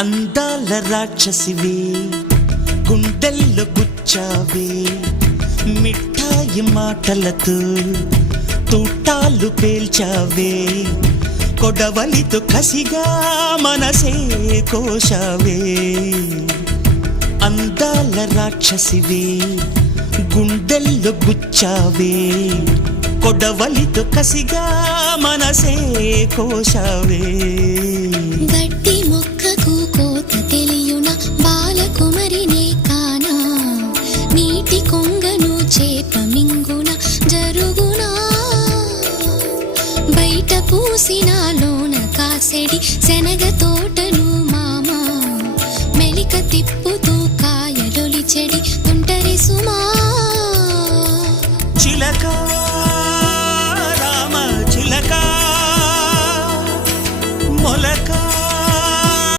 అందాల రాక్షసివే గుండెల్లో గుచ్చావే మిఠాయి మాటలతో తూటాలు పేల్చావే కొడవలితో కసిగా మనసే కోశావే అందాల రాక్షసివే గుండెల్లో గుచ్చావే కొడవలితో కసిగా మనసే కోశావే